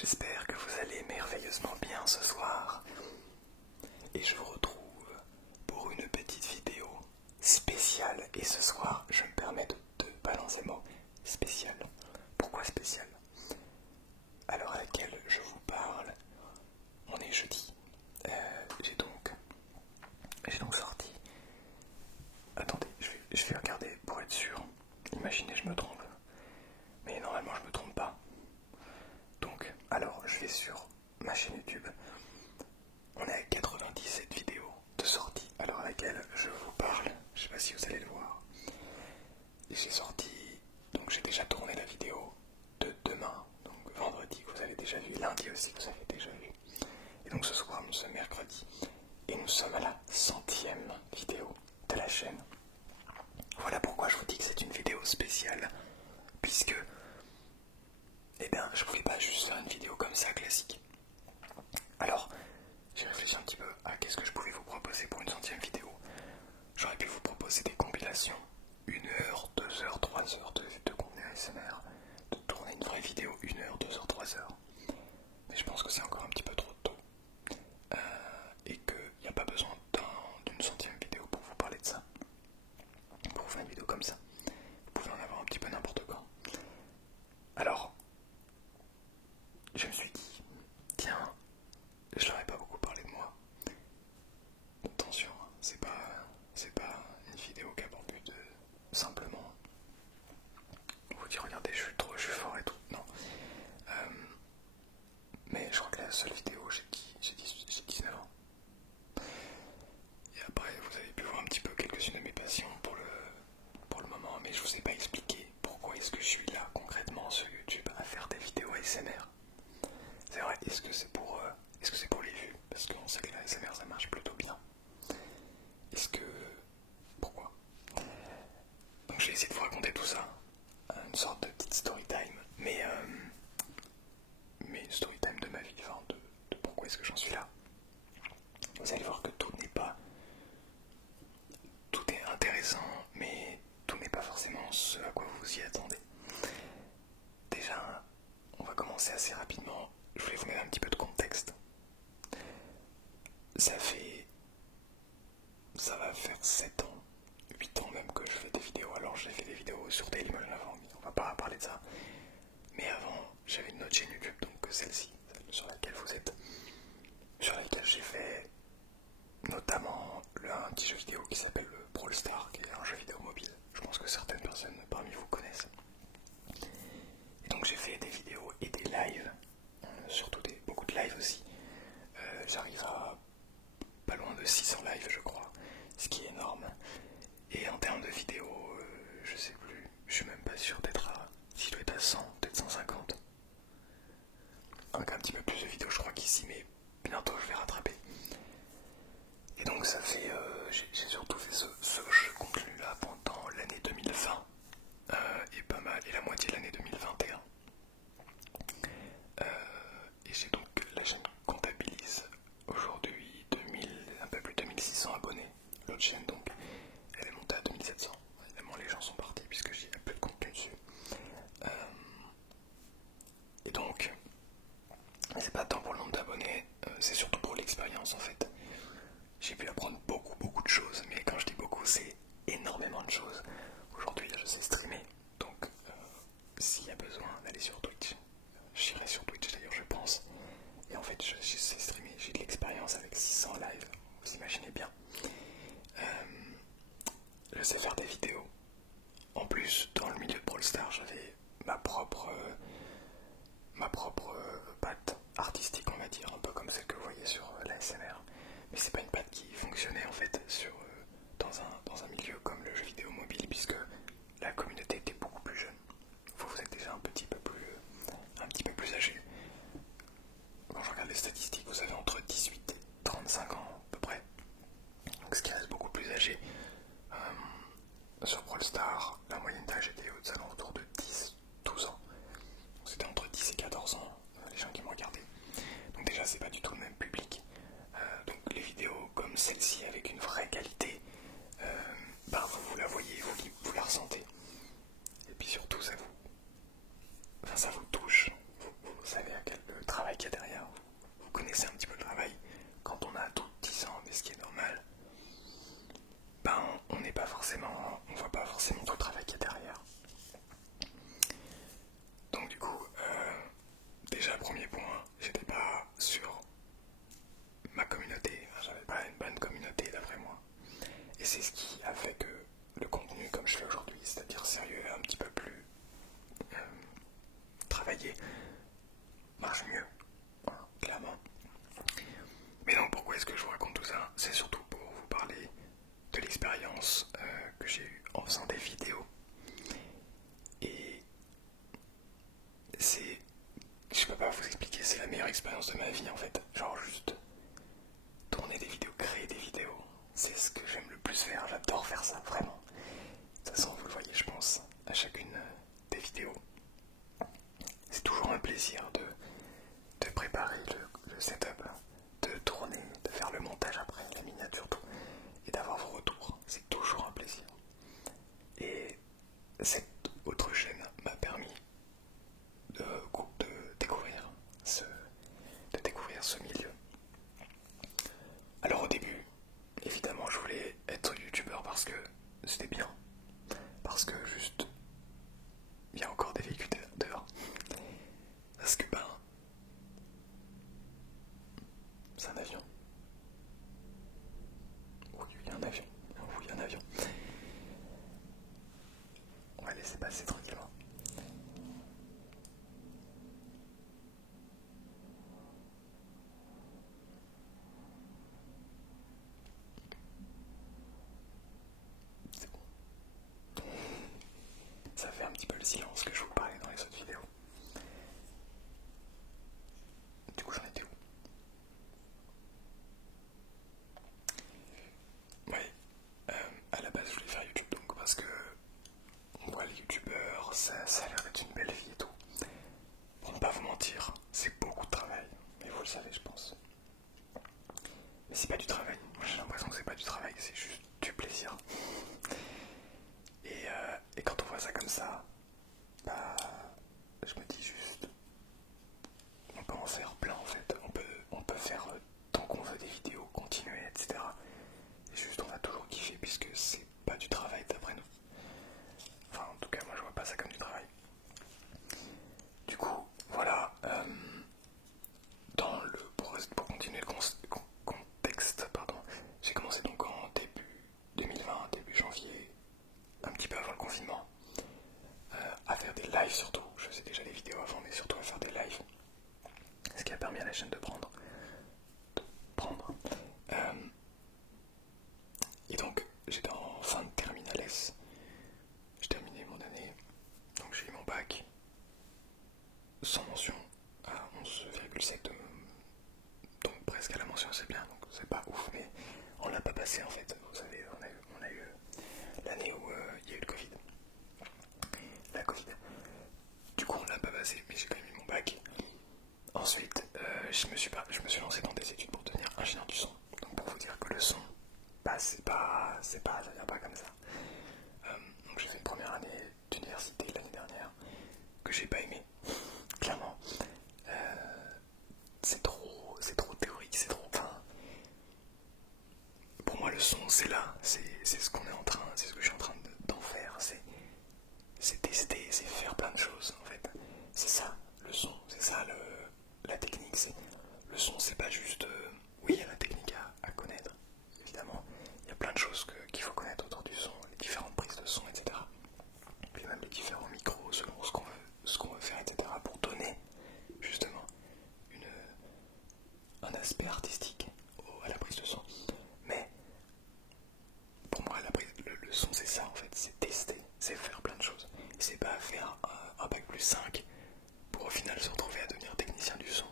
J'espère que vous allez merveilleusement bien ce soir et je vous retrouve pour une petite vidéo spéciale. Et ce soir, je me permets de balancer le mot spécial. Pourquoi spécial? À l'heure à laquelle je vous parle, on est jeudi. J'ai donc sorti. Attendez, je vais regarder pour être sûr. Imaginez, je me trompe. Mais normalement, je me trompe pas. Donc, alors, je vais sur ma chaîne YouTube. On est à 97 vidéos de sortie à l'heure à laquelle je vous parle. Je sais pas si vous allez le voir. Et j'ai sorti, donc j'ai déjà tourné la vidéo de demain, donc vendredi que vous avez déjà vu, lundi aussi que vous avez déjà vu. Et donc ce soir nous sommes mercredi et nous sommes à la 100e vidéo de la chaîne. Voilà pourquoi je vous dis que c'est une vidéo spéciale, puisque je voulais pas juste faire une vidéo comme ça classique. Alors j'ai réfléchi un petit peu à qu'est-ce que je pouvais vous proposer pour une 100e vidéo. J'aurais pu vous proposer des compilations, 1 heure, 2 heures, 3 heures de contenu ASMR, de tourner une vraie vidéo 1 heure, 2 heures, 3 heures. Mais je pense que c'est encore un petit peu trop tôt. Et qu'il n'y a pas besoin d'une 100e vidéo pour vous parler de ça. Pour vous faire une vidéo comme ça. Vous pouvez en avoir un petit peu n'importe quand. Alors, je me suis dit, tiens, je leur ai pas beaucoup parlé de moi. Attention, hein, c'est pas une vidéo qui a pour but de simplement vous dire regardez je suis fort et tout. Non. Mais je crois que la seule vidéo j'ai 19 ans. Et après vous avez pu voir un petit peu quelques-unes de mes passions pour le moment, mais je vous ai pas expliqué pourquoi est-ce que je suis là concrètement sur YouTube à faire des vidéos ASMR. C'est vrai, est-ce que c'est pour les vues? Parce qu'on sait que la ASMR ça marche plutôt bien. Pourquoi? Donc j'ai essayé de vous raconter tout ça, une sorte de petite story time, mais une story time de ma vie, enfin de pourquoi est-ce que j'en suis là. Vous allez voir que tout est intéressant, mais tout n'est pas forcément ce à quoi vous vous y attendez. Déjà, on va commencer assez rapidement. Je voulais vous mettre un petit peu de contexte. Ça va faire 7 ans, 8 ans même que je fais des vidéos. Alors j'ai fait des vidéos sur Dailymotion avant, mais on va pas parler de ça. Mais avant, j'avais une autre chaîne YouTube, donc celle-ci, celle sur laquelle vous êtes, sur laquelle j'ai fait notamment un petit jeu vidéo qui s'appelle le Brawl Stars, qui est un jeu vidéo mobile. Je pense que certaines personnes parmi vous connaissent. Et donc j'ai fait des vidéos et des lives, surtout beaucoup de lives aussi. J'arrive à pas loin de 600 lives je crois, ce qui est énorme. Et en termes de vidéos, je sais plus, je suis même pas sûr d'être à, si je dois être à 100, peut-être 150. Donc un petit peu plus de vidéos je crois qu'ici, mais bientôt je vais rattraper. Et donc ça fait, j'ai surtout fait ce contenu là pendant l'année 2020 et pas mal, et la moitié de l'année 2021. Et j'ai donc, la chaîne comptabilise aujourd'hui un peu plus de 2600 abonnés. L'autre chaîne donc, elle est montée à 2700. Évidemment les gens sont partis puisque j'ai plus de contenu dessus. Et donc, c'est pas tant pour le nombre d'abonnés, c'est surtout pour l'expérience en fait. J'ai pu apprendre beaucoup de choses, mais quand je dis beaucoup, c'est énormément de choses. Aujourd'hui, je sais streamer, donc s'il y a besoin d'aller sur Twitch, j'irai sur Twitch d'ailleurs, je pense. Et en fait, je sais streamer, j'ai de l'expérience avec 600 lives, vous imaginez bien. Je sais faire des vidéos. En plus, dans le milieu de Brawl Stars, j'avais ma propre patte artistique, on va dire, un peu comme celle que vous voyez sur l'ASMR. Mais c'est pas une patte qui fonctionnait en fait dans un milieu comme le jeu vidéo mobile, puisque la communauté était beaucoup plus jeune. Vous êtes déjà un petit peu plus âgé. Quand je regarde les statistiques, vous avez entre 18 et 35 ans à peu près. Donc ce qui reste beaucoup plus âgé. Sur Brawl Stars, la moyenne d'âge était aux alentours de 10-12 ans. C'était entre 10 et 14 ans, les gens qui me regardaient. Donc déjà c'est pas du tout le même public. Donc les vidéos comme celle-ci avec une vraie qualité, vous la voyez, vous la ressentez travailler marche mieux, voilà, clairement. Mais donc pourquoi est-ce que je vous raconte tout ça? C'est surtout pour vous parler de l'expérience que j'ai eue en faisant des vidéos. Et c'est... Je peux pas vous expliquer, c'est la meilleure expérience de ma vie en fait. Genre juste tourner des vidéos, créer des vidéos. C'est ce que j'aime le plus faire, j'adore faire ça, vraiment. De toute façon, vous le voyez, je pense, à chacune des vidéos. C'est toujours un plaisir de préparer le setup, de tourner, de faire le montage après, la miniature, tout, et d'avoir vos retours. C'est toujours un plaisir. Et cette autre chaîne m'a permis de découvrir ce milieu. Alors au début, évidemment, je voulais être youtubeur parce que c'était bien. Parce que juste, il y a encore des véhicules dehors. Parce que c'est un avion. Oui, il y a un avion. Oui, il y a un avion. On va laisser passer tranquillement. C'est bon. Ça fait un petit peu le silence que je vous parlais dans les autres vidéos. Du coup, j'en étais où? Oui, à la base, je voulais faire YouTube donc parce que on voit les youtubeurs, ça a l'air d'être une belle vie et tout. Pour ne pas vous mentir, c'est beaucoup de travail, mais vous le savez, je pense. Mais c'est pas du travail. Moi, j'ai l'impression que c'est pas du travail, c'est juste du plaisir. Et quand on voit ça comme ça, je me dis juste, on peut en faire plein en fait. On peut faire tant qu'on veut des vidéos, continuer, etc. Et juste, on a toujours kiffé puisque c'est pas du travail d'après nous. Enfin, en tout cas, moi, je vois pas ça comme du travail. Du coup, voilà. Pour continuer le contexte, pardon, j'ai commencé donc en début 2020, début janvier, un petit peu avant le confinement, à faire des lives surtout. Je faisais déjà des vidéos avant, mais surtout à faire des lives. Ce qui a permis à la chaîne de prendre. Et donc, j'étais en fin de terminale S. J'ai terminé mon année, donc j'ai eu mon bac sans mention à 11,7, donc presque à la mention, c'est bien, donc c'est pas ouf, mais on l'a pas passé en fait. Vous savez, on a eu l'année où il y a eu le Covid. La Covid. Du coup, on l'a pas passé, mais j'ai quand même eu mon bac. Ensuite, je me suis lancé dans des études pour devenir ingénieur du son. Donc pour vous dire que le son, ça vient pas comme ça. Donc j'ai fait une première année d'université l'année dernière que j'ai pas aimé, clairement. C'est trop théorique, c'est trop. Enfin, pour moi le son c'est là, c'est ce qu'on est en train, c'est ce que je suis en train d'en faire, c'est tester, c'est faire plein de choses en fait. C'est ça le son, c'est ça la technique. Le son c'est pas juste, oui il y a la technique à connaître, évidemment. Il y a plein de choses qu'il faut connaître autour du son, les différentes prises de son, etc. Puis même les différents micros selon ce qu'on veut faire, etc. pour donner justement un aspect artistique à la prise de son. Mais pour moi le son c'est ça en fait, c'est tester, c'est faire plein de choses. C'est pas faire un bac plus 5 pour au final se retrouver à devenir technicien du son,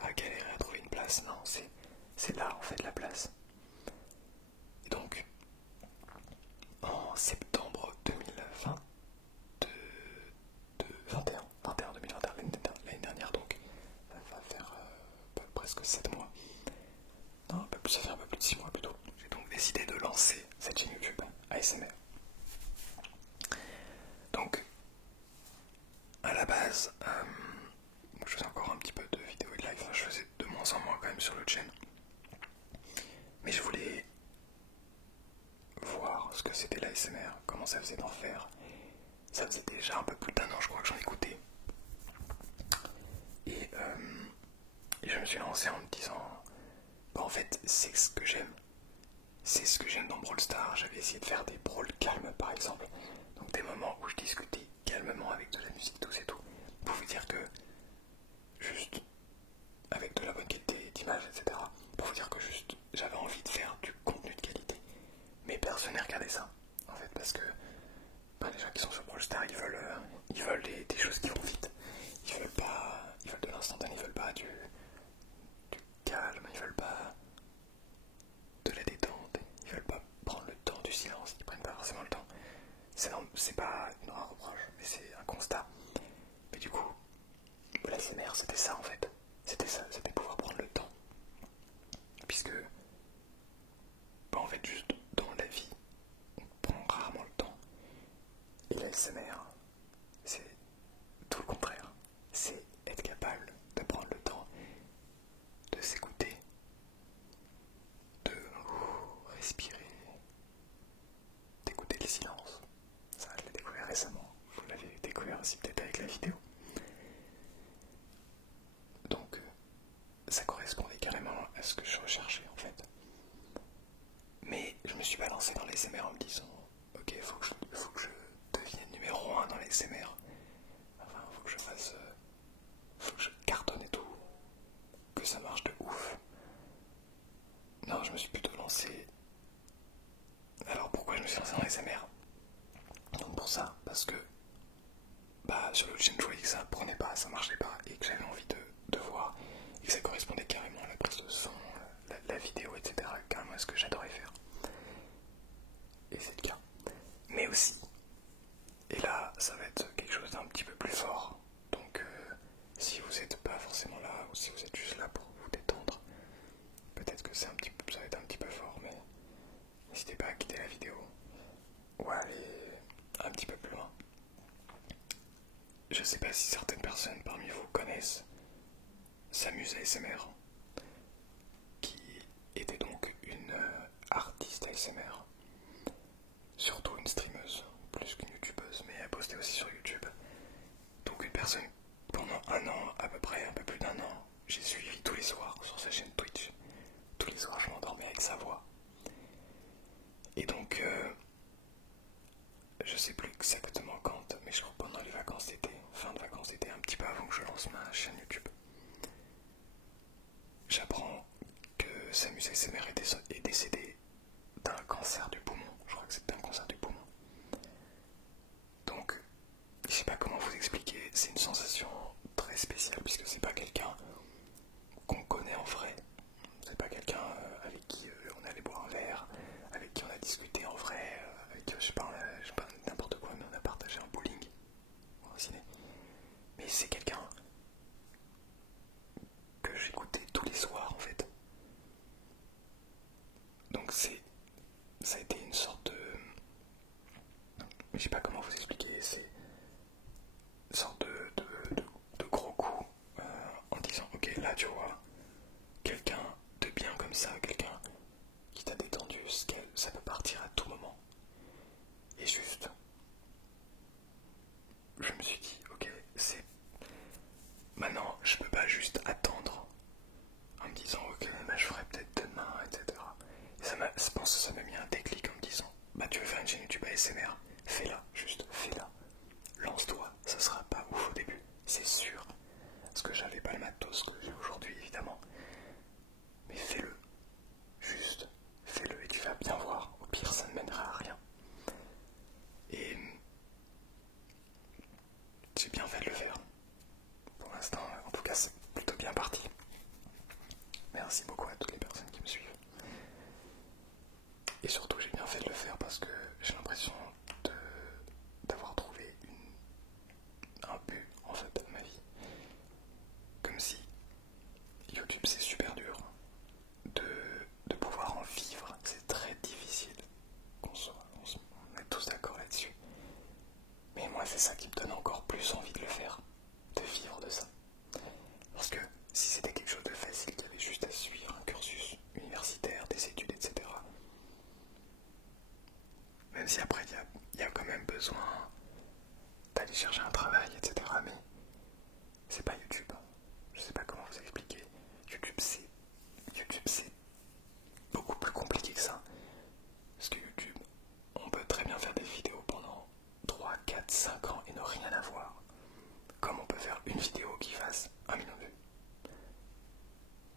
à galérer à trouver une place. Non, c'est là en fait la place. Et donc en septembre 2020 2021, l'année dernière, donc ça va faire presque 7 mois. Non, ça fait un peu plus de 6 mois plutôt. J'ai donc décidé de lancer cette chaîne YouTube ASMR. Donc, à la base, je faisais encore un petit peu de vidéos et de live, je faisais de moins en moins quand même sur le chaîne. Mais je voulais voir ce que c'était l'ASMR, comment ça faisait d'en faire. Ça faisait déjà un peu plus d'1 an, je crois que j'en écoutais. Et je me suis lancé en me disant, en fait, c'est ce que j'aime. C'est ce que j'aime dans Brawl Stars. J'avais essayé de faire des brawls calmes par exemple. Donc des moments où je discutais calmement avec de la musique douce et tout. Pour vous dire que gens qui sont sur Brawl Stars, ils veulent des choses qui vont vite. Ils veulent de l'instantané, ils veulent pas du calme, ils veulent pas de la détente, ils veulent pas prendre le temps du silence, ils prennent pas forcément le temps. C'est pas une reproche, mais c'est un constat. Mais du coup, l'ASMR c'était ça en fait. C'était ça, c'était pouvoir prendre le temps. Puisque, en fait, juste dans la vie, on prend rarement le temps. Et l'ASMR, c'est tout le contraire. C'est être capable de prendre le temps de s'écouter, de respirer, d'écouter le silence. Ça, je l'ai découvert récemment. Vous l'avez découvert aussi peut-être avec la vidéo. Donc, ça correspondait carrément à ce que je recherchais en fait. Mais je me suis balancé dans les SMR en me disant ok, faut que je devienne numéro 1 dans les SMR. Enfin, faut que je fasse. Faut que je cartonne et tout. Que ça marche de ouf. Non, je me suis plutôt lancé. Alors pourquoi je me suis lancé dans les SMR? Donc pour ça, parce que sur l'autre chaîne, je voyais que ça prenait pas, ça marchait pas, et que j'avais envie de voir, et que ça correspondait carrément à la prise de son, la vidéo, etc. Carrément à ce que j'adorais faire. Et c'est le cas. Mais aussi, et là, ça va être quelque chose d'un petit peu plus fort. Donc, si vous n'êtes pas forcément là, ou si vous êtes juste là pour vous détendre, peut-être que ça va être un petit peu fort, mais n'hésitez pas à quitter la vidéo ou à aller un petit peu plus loin. Je sais pas si certaines personnes parmi vous connaissent Samus ASMR, qui était donc une artiste ASMR, surtout une streameuse, plus qu'une youtubeuse, mais elle postait aussi sur YouTube. Donc une personne, pendant un an, à peu près, un peu plus d'un an, j'ai suivi tous les soirs sur sa chaîne Twitch. Tous les soirs, je m'endormais avec sa voix. Et donc, je sais plus exactement quand, mais je crois pendant les vacances d'été, fin de vacances d'été, un petit peu avant que je lance ma chaîne YouTube, j'apprends que Samus ASMR est décédé d'un cancer du poumon. Je crois que c'était un cancer du poumon. Donc, je sais pas comment vous expliquer, c'est une sensation très spéciale puisque c'est pas quelqu'un qu'on connaît en vrai. C'est pas quelqu'un avec qui on allait boire un verre, avec qui on a discuté en vrai, avec qui je sais pas n'importe quoi, mais on a partagé un bowling ou un ciné. Mais c'est quelqu'un que j'écoutais tous les soirs en fait. Donc ça a été une sorte de... Je sais pas comment vous expliquer, c'est une sorte de gros coup en disant ok, là tu vois, quelqu'un de bien comme ça, quelqu'un qui t'a détendu, ça peut partir à tout moment. Et juste, je me suis dit ok, c'est... Maintenant, je peux pas juste attendre en me disant ok, bah, je ferai peut-être demain, etc. Et je pense que ça m'a mis un déclic en me disant bah tu veux faire une chaîne YouTube ASMR, fais-la, juste fais-la. Lance-toi, ça sera pas ouf au début, c'est sûr. Parce que j'avais pas le matos que j'ai aujourd'hui évidemment. Mais fais-le. Juste fais-le et tu vas bien voir. Au pire ça ne mènera à rien. Et j'ai bien fait de le faire. Pour l'instant, en tout cas c'est plutôt bien parti. Merci beaucoup à toutes les personnes qui me suivent. Et surtout j'ai bien fait de le faire parce que j'ai l'impression d'avoir trouvé un but en fait de ma vie. Comme si YouTube c'est super dur de pouvoir en vivre, c'est très difficile. On est tous d'accord là-dessus. Mais moi c'est ça qui me donne encore plus envie de le faire, de vivre de ça. Parce que si c'était quelque chose de facile, qu'il y avait juste à suivre un cursus universitaire, des études, etc. Même si après il y a quand même besoin d'aller chercher un travail, etc. Mais c'est pas YouTube. Je sais pas comment vous expliquer. YouTube c'est beaucoup plus compliqué que ça. Parce que YouTube, on peut très bien faire des vidéos pendant 3, 4, 5 ans et ne rien avoir. Comme on peut faire une vidéo qui fasse 1 million de vues.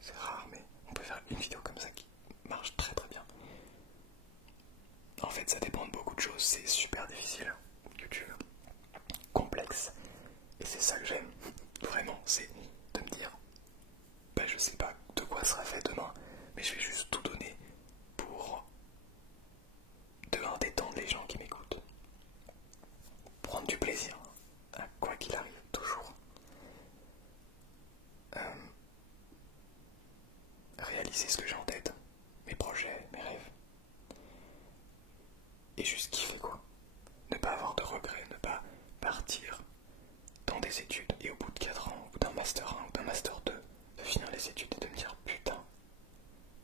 C'est rare, mais on peut faire une vidéo comme ça qui marche très très bien. En fait, ça dépend de beaucoup de choses, c'est super difficile. YouTube, ça que j'aime, vraiment, c'est de me dire, bah, je sais pas de quoi sera fait demain, mais je vais juste tout donner pour, de un, détendre les gens qui m'écoutent, prendre du plaisir, à quoi qu'il arrive, toujours. Réaliser ce que j'ai en tête, mes projets, mes rêves, et juste kiffer quoi. Ne pas avoir de regrets, ne pas partir dans des études et au bout de 4 ans, ou d'un master 1 ou d'un master 2, de finir les études et de me dire putain,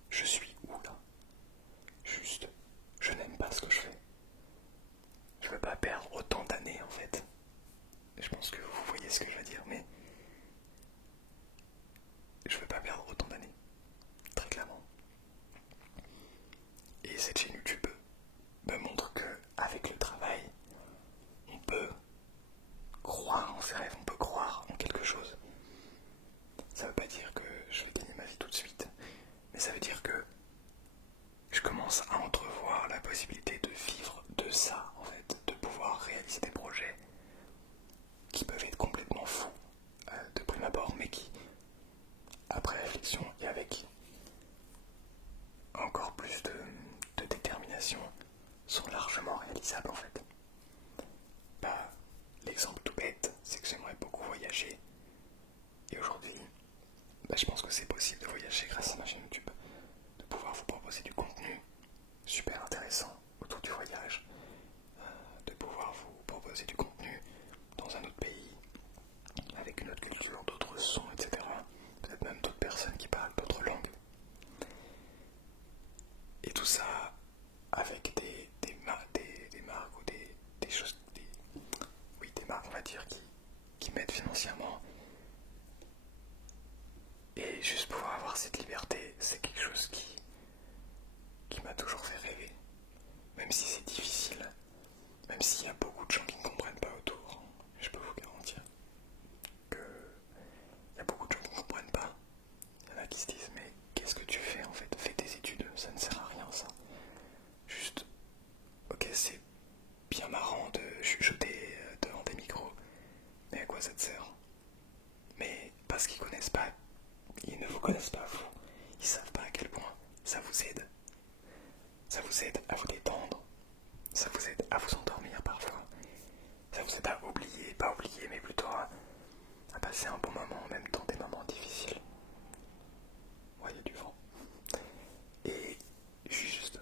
je suis où là? Juste, je n'aime pas ce que je fais. Je veux pas perdre autant d'années en fait. Je pense que vous voyez ce que je veux dire, mais je veux pas perdre autant d'années, très clairement. Et cette chaîne YouTube me montre que avec le travail, on peut croire en ses rêves, on peut croire en quelque chose. Ça veut pas dire que je veux gagner ma vie tout de suite, mais ça veut dire que je commence à entrevoir la possibilité de vivre de ça, en fait, de pouvoir réaliser des projets qui peuvent être complètement fous de prime abord, mais qui, après réflexion et avec encore plus de détermination, sont largement réalisables en fait. Bah, l'exemple tout bête, c'est que j'aimerais beaucoup voyager, et aujourd'hui, bah, je pense que c'est possible de voyager grâce à ma chaîne YouTube, de pouvoir vous proposer du contenu super intéressant autour du voyage, de pouvoir vous proposer du contenu dans un autre pays, avec une autre culture, d'autres sons, etc. Peut-être même d'autres personnes qui parlent d'autres langues. Et tout ça avec des marques ou des choses, oui, des marques on va dire qui m'aident financièrement. Et juste pouvoir avoir cette liberté, c'est quelque chose qui m'a toujours fait rêver. Même si c'est difficile, même s'il y a beaucoup de gens qui ne comprennent pas autour, je peux vous garantir qu'il y a beaucoup de gens qui ne comprennent pas. Il y en a qui se disent mais qu'est-ce que tu fais en fait? Fais tes études, ça ne sert à rien ça. Juste, ok c'est bien marrant de chuchoter devant des micros, mais à quoi ça te sert? Mais parce qu'ils connaissent pas, ils ne vous connaissent pas vous, ils savent pas à quel point ça vous aide. Ça vous aide à vous détendre, ça vous aide à vous endormir parfois, ça vous aide à oublier, pas oublier mais plutôt à passer un bon moment même dans des moments difficiles. Ouais, il y a du vent. Et juste,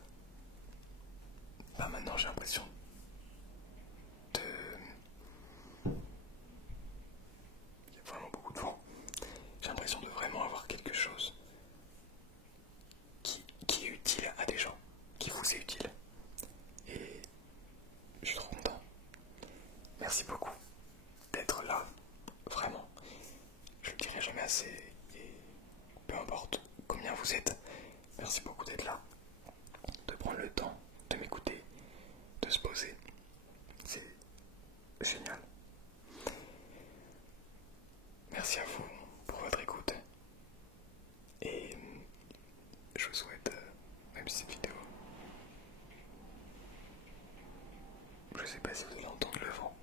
bah maintenant j'ai l'impression de... Il y a vraiment beaucoup de vent. J'ai l'impression de vraiment avoir quelque chose qui est utile à des gens, qui vous est utile. Et je suis trop content. Merci beaucoup d'être là, vraiment. Je le dirai jamais assez, et peu importe combien vous êtes, merci beaucoup d'être là, de prendre le temps de m'écouter, de se poser. C'est génial. Merci à vous pour votre écoute. Et je vous souhaite, même si cette vidéo, je sais pas si vous allez entendre le vent,